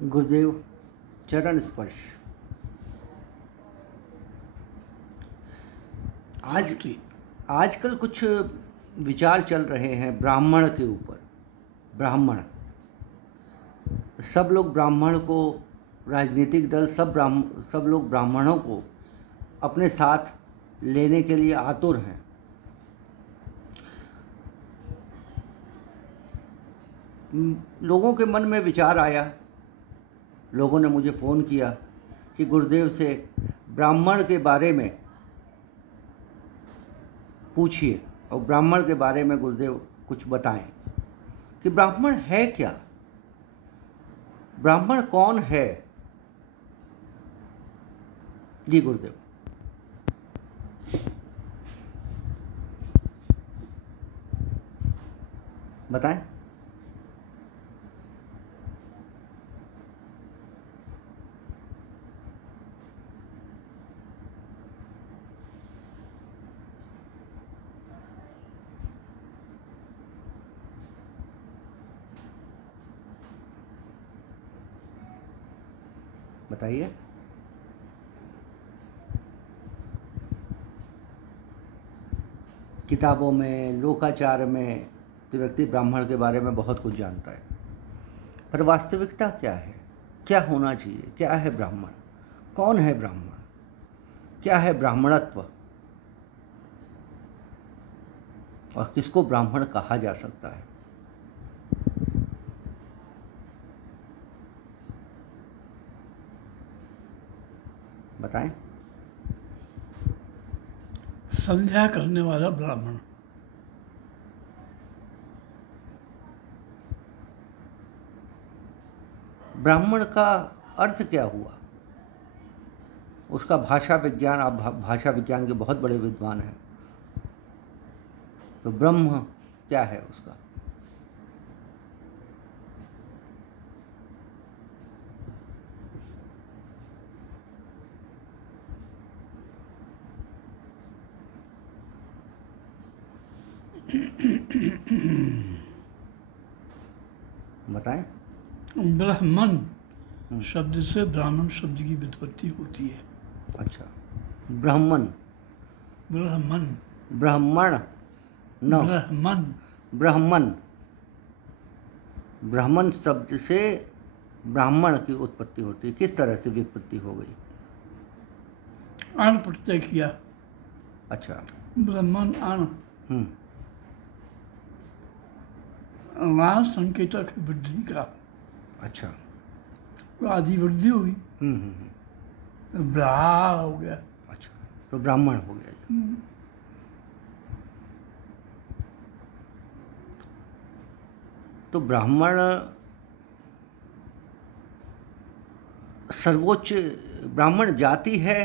गुरुदेव चरण स्पर्श। आजकल कुछ विचार चल रहे हैं ब्राह्मण के ऊपर। ब्राह्मण, सब लोग ब्राह्मण को, राजनीतिक दल सब लोग ब्राह्मणों को अपने साथ लेने के लिए आतुर हैं। लोगों के मन में विचार आया, लोगों ने मुझे फ़ोन किया कि गुरुदेव से ब्राह्मण के बारे में पूछिए और ब्राह्मण के बारे में गुरुदेव कुछ बताएं कि ब्राह्मण है क्या, ब्राह्मण कौन है। जी गुरुदेव। बताएं। बताइए। किताबों में, लोकाचार में तो व्यक्ति ब्राह्मण के बारे में बहुत कुछ जानता है, पर वास्तविकता क्या है, क्या होना चाहिए, क्या है ब्राह्मण, कौन है ब्राह्मण, क्या है ब्राह्मणत्व और किसको ब्राह्मण कहा जा सकता है। बताएं। संध्या करने वाला ब्राह्मण। ब्राह्मण का अर्थ क्या हुआ, उसका भाषा विज्ञान, आप भाषा विज्ञान के बहुत बड़े विद्वान हैं, तो ब्रह्म क्या है उसका। बताएं। ब्राह्मण शब्द से ब्राह्मण शब्द की व्युत्पत्ति होती है। अच्छा, ब्राह्मण, ब्राह्मण, ब्राह्मण न, ब्राह्मण, ब्राह्मण, ब्राह्मण शब्द से ब्राह्मण की उत्पत्ति होती है। किस तरह से व्युत्पत्ति हो गई। अण प्रत्यय किया। अच्छा, ब्राह्मण अण। ला संकेतक वृद्धि का। अच्छा, तो आदि वृद्धि हुई, तो ब्रा हो गया। अच्छा, तो ब्राह्मण हो गया। तो ब्राह्मण सर्वोच्च, ब्राह्मण जाति है,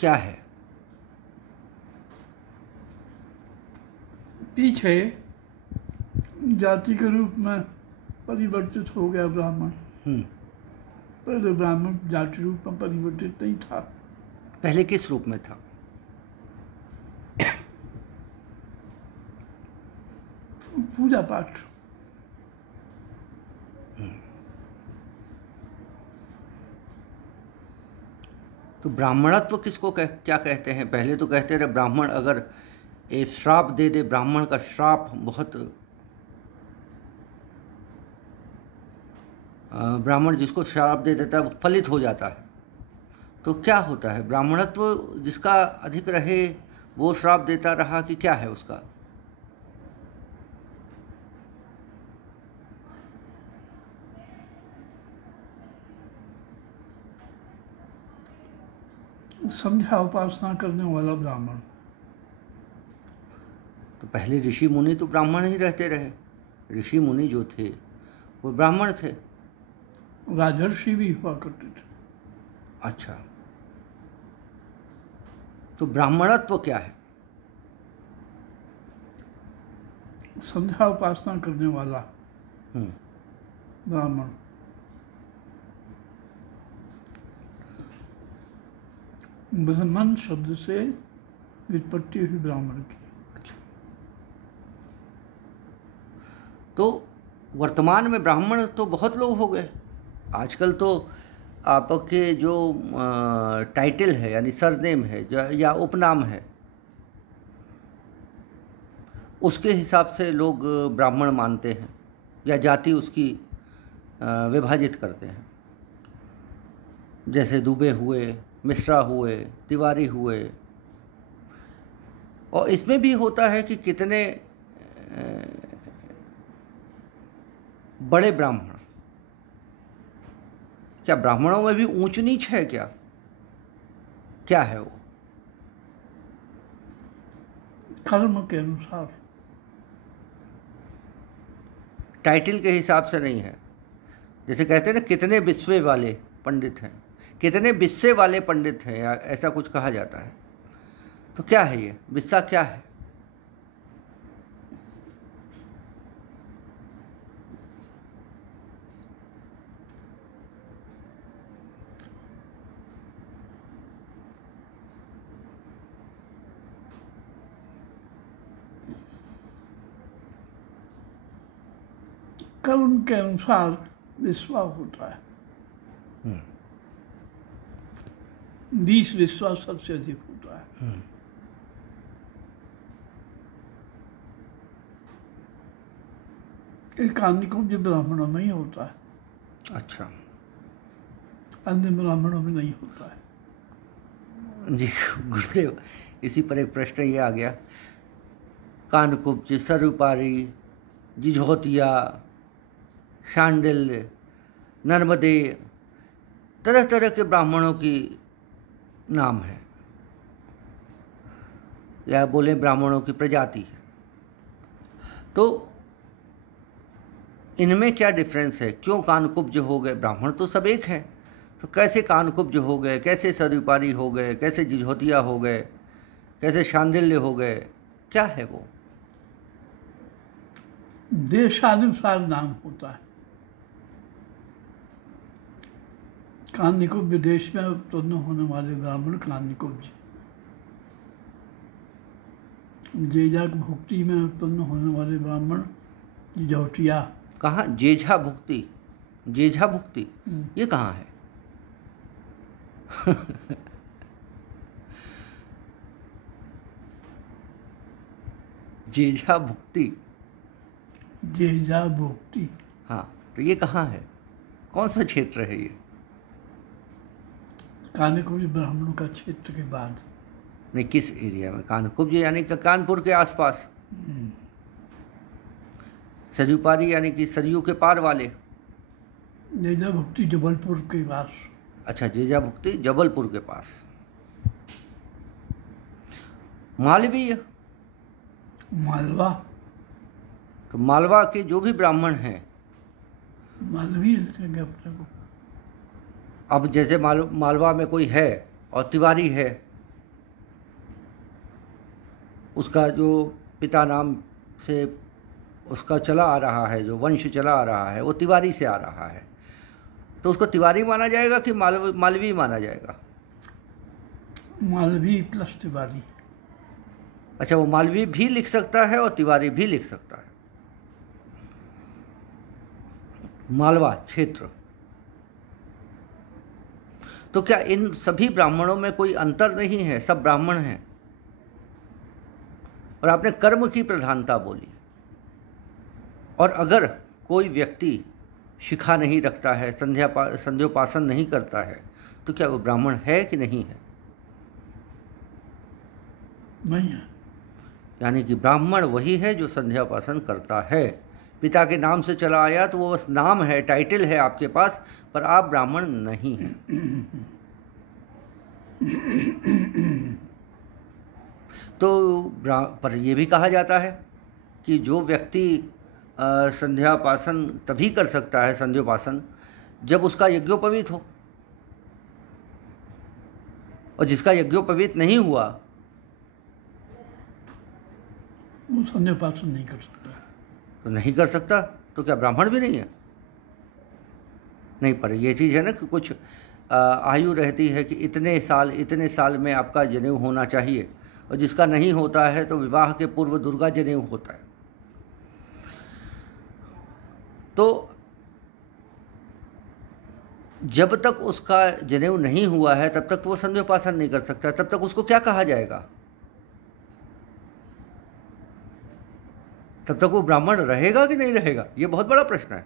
क्या है। पीछे जाति के रूप में परिवर्तित हो गया ब्राह्मण। पहले ब्राह्मण जाति रूप में परिवर्तित नहीं था। पहले किस रूप में था। पूजा पाठ। तो ब्राह्मणत्व किसको क्या कहते हैं। पहले तो कहते रहे ब्राह्मण अगर ये श्राप दे दे, ब्राह्मण का श्राप बहुत, ब्राह्मण जिसको श्राप दे देता है वो फलित हो जाता है। तो क्या होता है ब्राह्मणत्व, जिसका अधिक रहे वो श्राप देता रहा कि क्या है उसका। संध्या उपासना करने वाला ब्राह्मण। तो पहले ऋषि मुनि तो ब्राह्मण ही रहते रहे। ऋषि मुनि जो थे वो ब्राह्मण थे। राजर्षि भी हुआ करते थे। अच्छा, तो ब्राह्मणत्व क्या है। संध्या उपासना करने वाला ब्राह्मण। ब्राह्मण शब्द से व्युत्पत्ति हुई ब्राह्मण की। अच्छा, तो वर्तमान में ब्राह्मण तो बहुत लोग हो गए, आजकल तो आपके जो टाइटल है यानी सरनेम है या उपनाम है, उसके हिसाब से लोग ब्राह्मण मानते हैं या जाति उसकी विभाजित करते हैं। जैसे दुबे हुए, मिश्रा हुए, तिवारी हुए। और इसमें भी होता है कि कितने बड़े ब्राह्मण, क्या ब्राह्मणों में भी ऊंच नीच है क्या? क्या है वो? कर्म के अनुसार, टाइटल के हिसाब से नहीं है। जैसे कहते हैं ना, कितने बिस्वे वाले पंडित हैं, कितने बिस्से वाले पंडित हैं, या ऐसा कुछ कहा जाता है। तो क्या है ये बिस्सा? क्या है? कर्म के अनुसार विश्वास होता है। 20 विश्वास सबसे अधिक होता है। एक कानिकुब्ज ब्राह्मणों में ही होता है। अच्छा, अन्य ब्राह्मणों में नहीं होता है। जी गुरुदेव, इसी पर एक प्रश्न ये आ गया। कानकुब्ज, सरूपारी, जिझोतिया, शांडिल्य, नर्मदे, तरह तरह के ब्राह्मणों की नाम है, या बोले ब्राह्मणों की प्रजाति है। तो इनमें क्या डिफरेंस है? क्यों कानकुब्ज हो गए? ब्राह्मण तो सब एक हैं, तो कैसे कानकुब्ज हो गए, कैसे सरूपारी हो गए, कैसे जिझोतिया हो गए, कैसे शांडिल्य हो गए? क्या है वो? देशानुसार नाम होता है। कानिकुब्ज देश में उत्पन्न होने वाले ब्राह्मण कानिकुब्ज, जेजा भुक्ति में उत्पन्न होने वाले ब्राह्मण जिझोतिया। कहाँ? जेझा भुक्ति? जेझा भुक्ति ये कहाँ है? जेझा भुक्ति? जेजा भुक्ति, हाँ, तो ये कहाँ है? कौन सा क्षेत्र है ये? कानिकुब्ज ब्राह्मणों का क्षेत्र के बाद। नहीं, किस एरिया में? कानकुब्ज यानी कि कानपुर के आसपास। सरयूपारी यानी कि सरयू के पार वाले। जेजा भुक्ति जबलपुर के पास। अच्छा, जेजा भुक्ति जबलपुर के पास। मालवीय? मालवा, तो मालवा के जो भी ब्राह्मण हैं, मालवीय लिखेंगे अपने को। अब जैसे मालवा में कोई है और तिवारी है, उसका जो पिता नाम से उसका चला आ रहा है, जो वंश चला आ रहा है, वो तिवारी से आ रहा है, तो उसको तिवारी माना जाएगा कि मालवी माना जाएगा? मालवी प्लस तिवारी। अच्छा, वो मालवी भी लिख सकता है और तिवारी भी लिख सकता है। मालवा क्षेत्र। तो क्या इन सभी ब्राह्मणों में कोई अंतर नहीं है? सब ब्राह्मण हैं। और आपने कर्म की प्रधानता बोली। और अगर कोई व्यक्ति शिखा नहीं रखता है, संध्योपासन नहीं करता है, तो क्या वो ब्राह्मण है कि नहीं है? नहीं है। यानी कि ब्राह्मण वही है जो संध्यापासन करता है। पिता के नाम से चला आया तो वो बस नाम है, टाइटल है आपके पास, पर आप ब्राह्मण नहीं हैं। तो पर यह भी कहा जाता है कि जो व्यक्ति संध्यापासन तभी कर सकता है, संध्योपासन, जब उसका यज्ञोपवीत हो, और जिसका यज्ञोपवीत नहीं हुआ वो संध्यापासन नहीं कर सकता। तो नहीं कर सकता, तो क्या ब्राह्मण भी नहीं है? नहीं, पर यह चीज़ है ना कि कुछ आयु रहती है कि इतने साल में आपका जनेऊ होना चाहिए, और जिसका नहीं होता है तो विवाह के पूर्व दुर्गा जनेऊ होता है। तो जब तक उसका जनेऊ नहीं हुआ है तब तक वो संध्योपासन नहीं कर सकता, तब तक उसको क्या कहा जाएगा? तब तक वो ब्राह्मण रहेगा कि नहीं रहेगा, ये बहुत बड़ा प्रश्न है।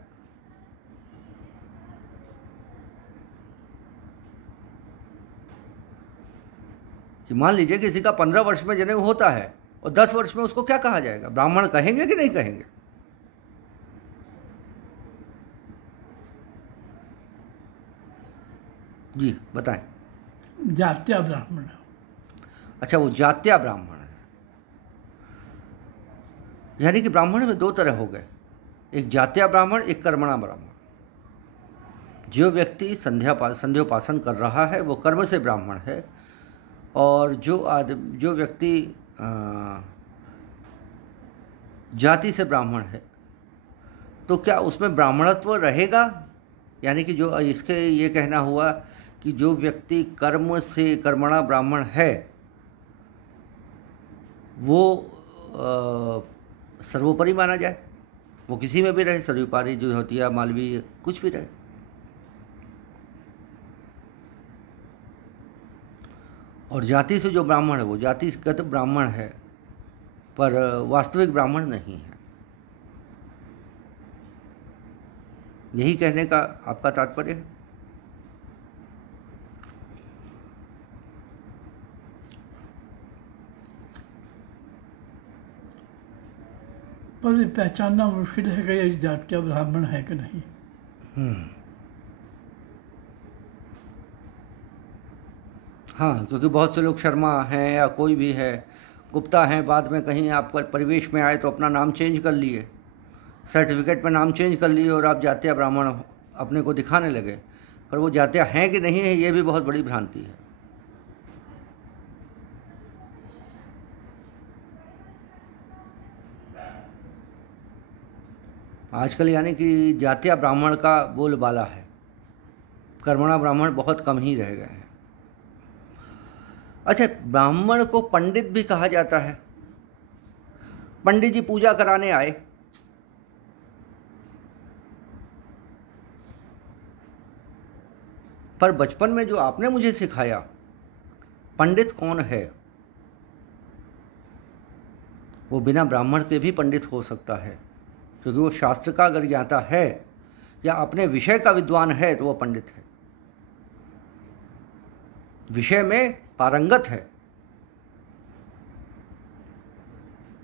कि मान लीजिए किसी का 15 वर्ष में जनेऊ होता है और 10 वर्ष में उसको क्या कहा जाएगा? ब्राह्मण कहेंगे कि नहीं कहेंगे? जी बताएं। जात्या ब्राह्मण। अच्छा, वो जात्या ब्राह्मण है, यानी कि ब्राह्मण में 2 तरह हो गए, एक जात्या ब्राह्मण, एक कर्मणा ब्राह्मण। जो व्यक्ति संध्योपासन कर रहा है वो कर्म से ब्राह्मण है, और जो व्यक्ति जाति से ब्राह्मण है, तो क्या उसमें ब्राह्मणत्व रहेगा? यानी कि जो इसके ये कहना हुआ कि जो व्यक्ति कर्म से कर्मणा ब्राह्मण है वो सर्वोपरि माना जाए, वो किसी में भी रहे, सर्वोपरि जो होती है मालवीय, कुछ भी रहे। और जाति से जो ब्राह्मण है वो जातिगत ब्राह्मण है, पर वास्तविक ब्राह्मण नहीं है। यही कहने का आपका तात्पर्य है? पर ये पहचानना मुश्किल है कि ये जात्या ब्राह्मण है कि नहीं। हाँ, क्योंकि बहुत से लोग शर्मा हैं या कोई भी है, गुप्ता हैं, बाद में कहीं आपका परिवेश में आए तो अपना नाम चेंज कर लिए, सर्टिफिकेट में नाम चेंज कर लिए और आप जात्या ब्राह्मण अपने को दिखाने लगे, पर वो जात्या हैं कि नहीं है, ये भी बहुत बड़ी भ्रांति है। आजकल यानी कि जात्या ब्राह्मण का बोलबाला है, कर्मणा ब्राह्मण बहुत कम ही रह गए हैं। अच्छा, ब्राह्मण को पंडित भी कहा जाता है। पंडित जी पूजा कराने आए, पर बचपन में जो आपने मुझे सिखाया पंडित कौन है, वो बिना ब्राह्मण के भी पंडित हो सकता है, क्योंकि वो शास्त्र का अगर ज्ञाता है या अपने विषय का विद्वान है तो वो पंडित है, विषय में पारंगत है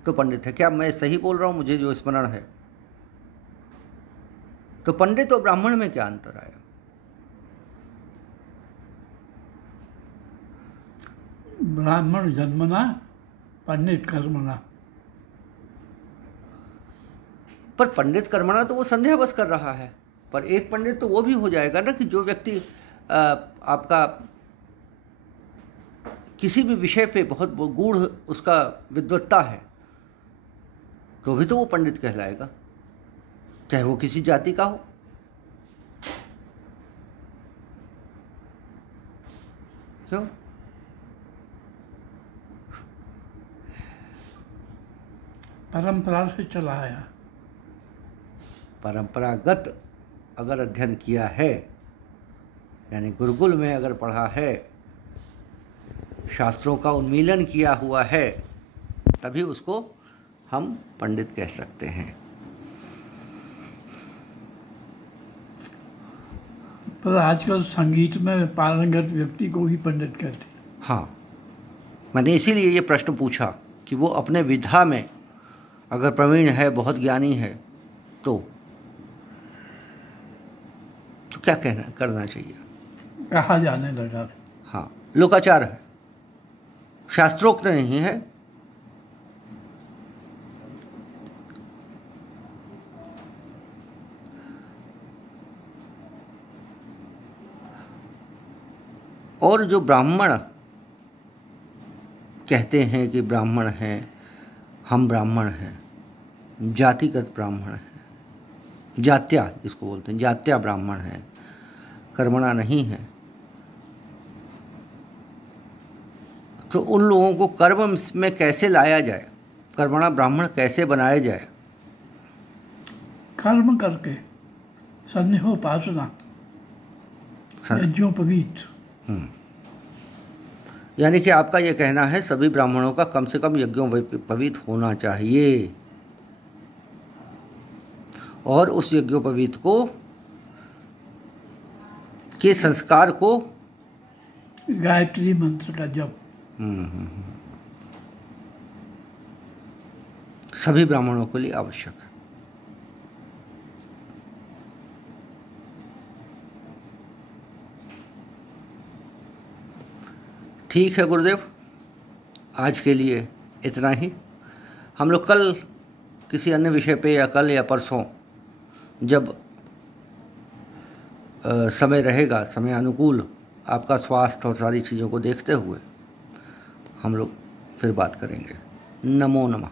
तो पंडित है। क्या मैं सही बोल रहा हूं? मुझे जो स्मरण है, तो पंडित और ब्राह्मण में क्या अंतर आया? ब्राह्मण जन्मना, पंडित कर्मणा। पर पंडित कर्मणा तो वो संध्या बस कर रहा है, पर एक पंडित तो वो भी हो जाएगा ना कि जो व्यक्ति आपका किसी भी विषय पे बहुत गूढ़ उसका विद्वत्ता है, तो भी तो वो पंडित कहलाएगा, चाहे वो किसी जाति का हो। क्यों? परंपरा से चला आया। परंपरागत अगर अध्ययन किया है, यानी गुरुकुल में अगर पढ़ा है, शास्त्रों का उन्मीलन किया हुआ है, तभी उसको हम पंडित कह सकते हैं। पर आजकल संगीत में पारंगत व्यक्ति को ही पंडित कहते हैं। हाँ, मैंने इसीलिए ये प्रश्न पूछा कि वो अपने विधा में अगर प्रवीण है, बहुत ज्ञानी है, तो क्या करना चाहिए? कहा जाने लगा। हाँ, लोकाचार है, शास्त्रोक्त नहीं है। और जो ब्राह्मण कहते हैं कि ब्राह्मण हैं, हम ब्राह्मण हैं, जातिगत ब्राह्मण हैं, जात्या जिसको बोलते हैं, जात्या ब्राह्मण हैं, कर्मणा नहीं है, तो उन लोगों को कर्म में कैसे लाया जाए, कर्मणा ब्राह्मण कैसे बनाया जाए? कर्म करके, संध्योपासना, यज्ञों पवित्र। यानी कि आपका ये कहना है सभी ब्राह्मणों का कम से कम यज्ञों पवित होना चाहिए, और उस यज्ञोपवीत को के संस्कार को गायत्री मंत्र का जप सभी ब्राह्मणों के लिए आवश्यक है। ठीक है गुरुदेव, आज के लिए इतना ही। हम लोग कल किसी अन्य विषय पे, या कल या परसों जब समय रहेगा, समय अनुकूल, आपका स्वास्थ्य और सारी चीज़ों को देखते हुए हम लोग फिर बात करेंगे। नमो नमः।